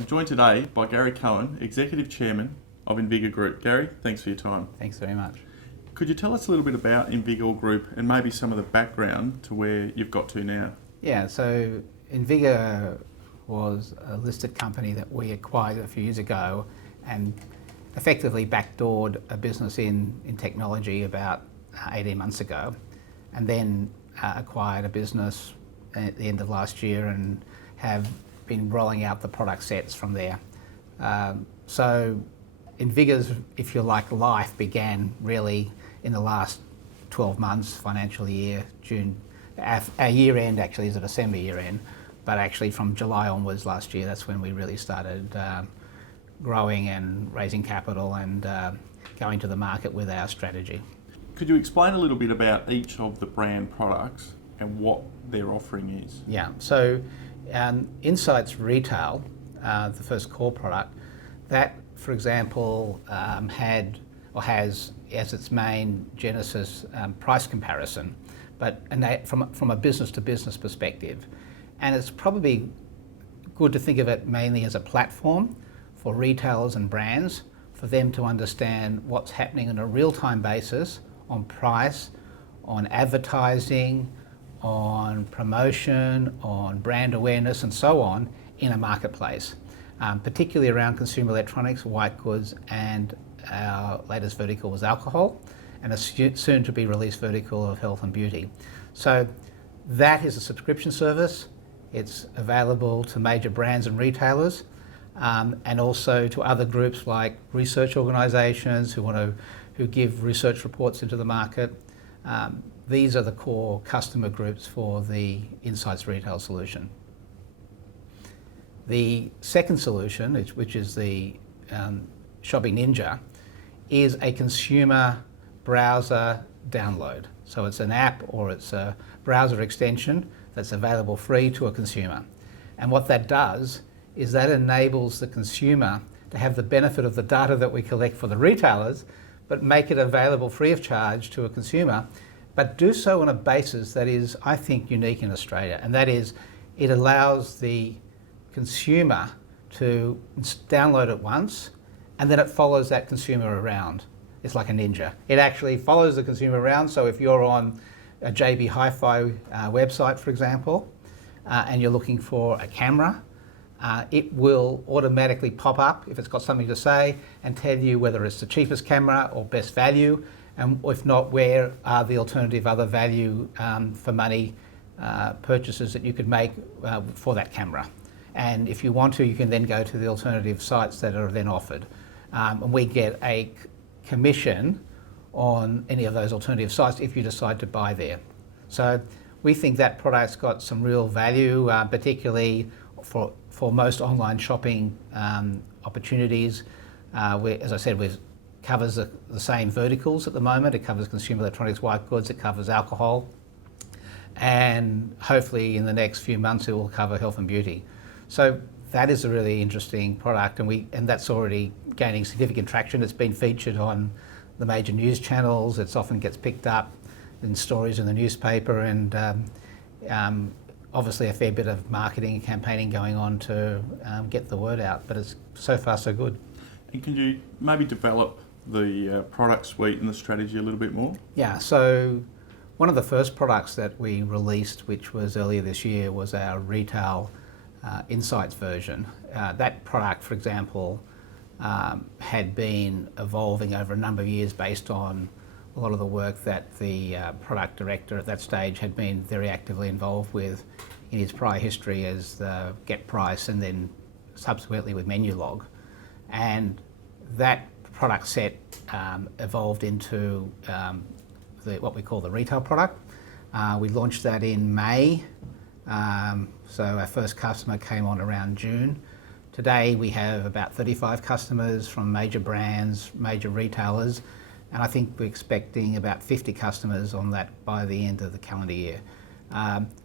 I'm joined today by Gary Cohen, Executive Chairman of Invigor Group. Gary, thanks for your time. Thanks very much. Could you tell us a little bit about Invigor Group and maybe some of the background to where you've got to now? Yeah, so Invigor was a listed company that we acquired a few years ago and effectively backdoored a business in technology about 18 months ago, and then acquired a business at the end of last year and have been rolling out the product sets from there. So Invigor's, if you like, life began really in the last 12 months, financial year, June. Our year end actually is a December year end, but actually from July onwards last year, that's when we really started growing and raising capital and going to the market with our strategy. Could you explain a little bit about each of the brand products and what their offering is? Yeah, so Insights Retail, the first core product, that, for example, had or has as its main genesis price comparison, but from a business-to-business perspective. And it's probably good to think of it mainly as a platform for retailers and brands, for them to understand what's happening on a real-time basis on price, on advertising, on promotion, on brand awareness and so on in a marketplace, particularly around consumer electronics, white goods, and our latest vertical was alcohol, and a soon to be released vertical of health and beauty. So that is a subscription service. It's available to major brands and retailers, and also to other groups like research organisations who give research reports into the market. These are the core customer groups for the Insights Retail solution. The second solution, which is the Shopping Ninja, is a consumer browser download. So it's an app or it's a browser extension that's available free to a consumer. And what that does is that enables the consumer to have the benefit of the data that we collect for the retailers, but make it available free of charge to a consumer, but do so on a basis that is, I think, unique in Australia. And that is, it allows the consumer to download it once, and then it follows that consumer around. It's like a ninja. It actually follows the consumer around. So if you're on a JB Hi-Fi website, for example, and you're looking for a camera, it will automatically pop up if it's got something to say and tell you whether it's the cheapest camera or best value, and if not, where are the alternative other value for money purchases that you could make for that camera. And if you want to, you can then go to the alternative sites that are then offered. And we get a commission on any of those alternative sites if you decide to buy there. So we think that product's got some real value, particularly for most online shopping opportunities. As I said, it covers the same verticals at the moment. It covers consumer electronics, white goods, it covers alcohol, and hopefully in the next few months it will cover health and beauty. So that is a really interesting product, and that's already gaining significant traction. It's been featured on the major news channels. It often gets picked up in stories in the newspaper, and obviously a fair bit of marketing and campaigning going on to get the word out, but it's so far so good. And can you maybe develop the product suite and the strategy a little bit more? Yeah, so one of the first products that we released, which was earlier this year, was our Retail Insights version. That product, for example, had been evolving over a number of years based on a lot of the work that the product director at that stage had been very actively involved with in his prior history as the Get Price and then subsequently with Menulog. And that product set evolved into what we call the retail product. We launched that in May. So our first customer came on around June. Today we have about 35 customers from major brands, major retailers, and I think we're expecting about 50 customers on that by the end of the calendar year.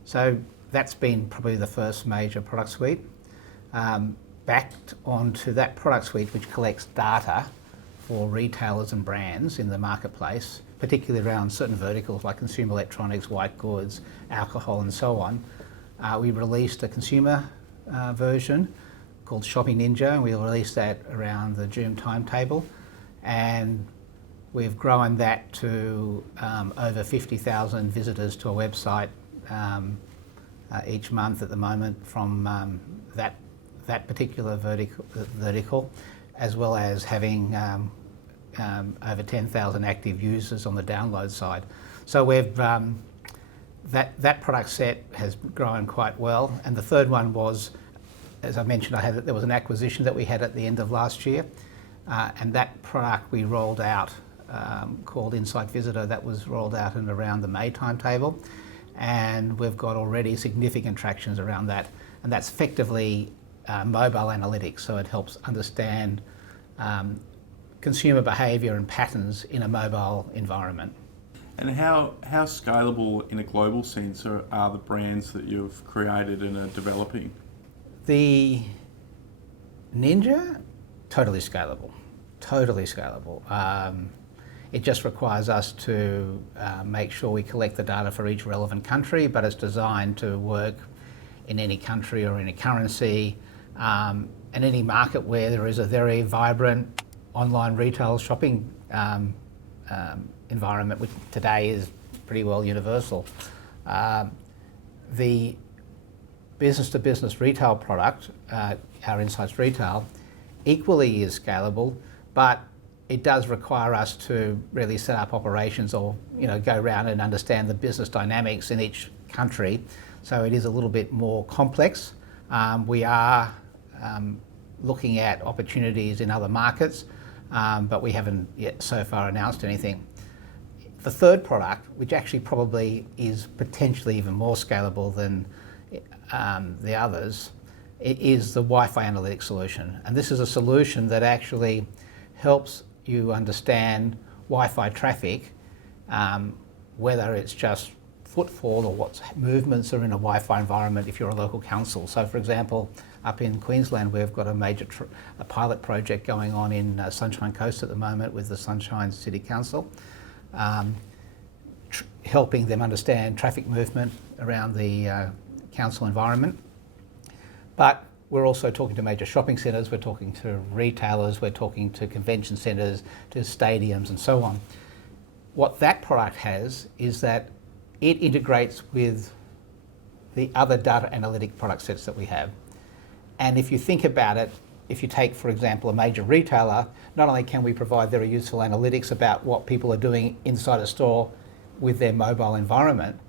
So that's been probably the first major product suite. Backed onto that product suite, which collects data for retailers and brands in the marketplace, particularly around certain verticals like consumer electronics, white goods, alcohol and so on. We released a consumer version called Shopping Ninja, and we'll release that around the June timetable. And we've grown that to over 50,000 visitors to our website each month at the moment from that particular vertical, as well as having over 10,000 active users on the download side. So we've that product set has grown quite well. And the third one was, as I mentioned, there was an acquisition that we had at the end of last year, and that product we rolled out called Insight Visitor. That was rolled out in around the May timetable, and we've got already significant tractions around that. And that's effectively mobile analytics, so it helps understand consumer behaviour and patterns in a mobile environment. And how scalable in a global sense are the brands that you've created and are developing? The Ninja, totally scalable, totally scalable. It just requires us to make sure we collect the data for each relevant country, but it's designed to work in any country or any currency, and any market where there is a very vibrant online retail shopping environment, which today is pretty well universal. The business-to-business retail product, our Insights Retail, equally is scalable, but it does require us to really set up operations or go around and understand the business dynamics in each country. So it is a little bit more complex. We are looking at opportunities in other markets, but we haven't yet so far announced anything. The third product, which actually probably is potentially even more scalable than the others, it is the Wi-Fi Analytics solution. And this is a solution that actually helps you understand Wi-Fi traffic, whether it's just footfall or what movements are in a Wi-Fi environment if you're a local council. So for example, up in Queensland, we've got a major pilot project going on in Sunshine Coast at the moment with the Sunshine City Council, helping them understand traffic movement around the council environment. But we're also talking to major shopping centres, we're talking to retailers, we're talking to convention centres, to stadiums and so on. What that product has is that it integrates with the other data analytic product sets that we have. And if you think about it, if you take, for example, a major retailer, not only can we provide very useful analytics about what people are doing inside a store with their mobile environment,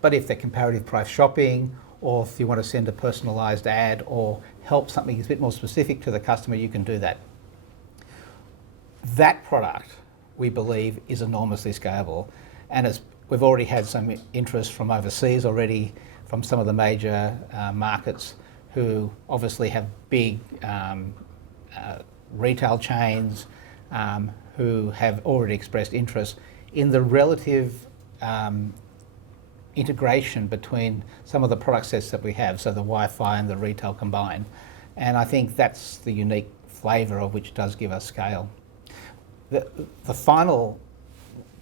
but if they're comparative price shopping, or if you want to send a personalised ad or help something that's a bit more specific to the customer, you can do that. That product, we believe, is enormously scalable, and we've already had some interest from overseas already, from some of the major markets who obviously have big retail chains who have already expressed interest in the relative integration between some of the product sets that we have, so the Wi-Fi and the retail combined. And I think that's the unique flavour of which does give us scale. The final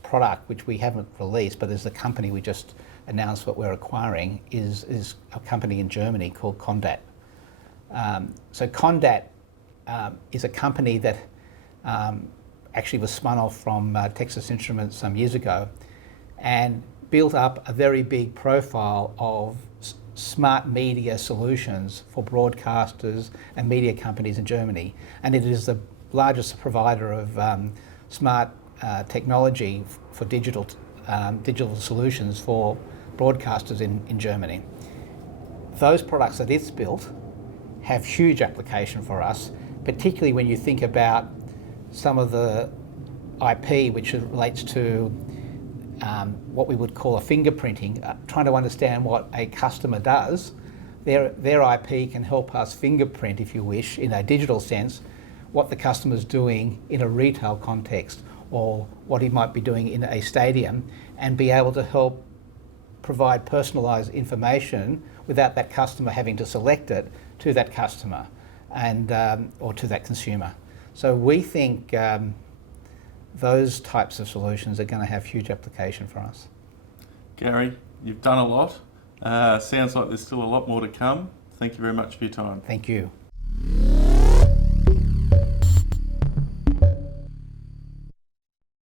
product, which we haven't released, but is the company we just announced what we're acquiring, is a company in Germany called Condat. So Condat is a company that actually was spun off from Texas Instruments some years ago and built up a very big profile of smart media solutions for broadcasters and media companies in Germany. And it is the largest provider of smart technology for digital solutions for broadcasters in Germany. Those products that it's built have huge application for us, particularly when you think about some of the IP which relates to what we would call a fingerprinting, trying to understand what a customer does. Their IP can help us fingerprint, if you wish, in a digital sense, what the customer's doing in a retail context or what he might be doing in a stadium, and be able to help provide personalised information without that customer having to select it to that customer and or to that consumer. So we think those types of solutions are going to have huge application for us. Gary, you've done a lot. Sounds like there's still a lot more to come. Thank you very much for your time. Thank you. you.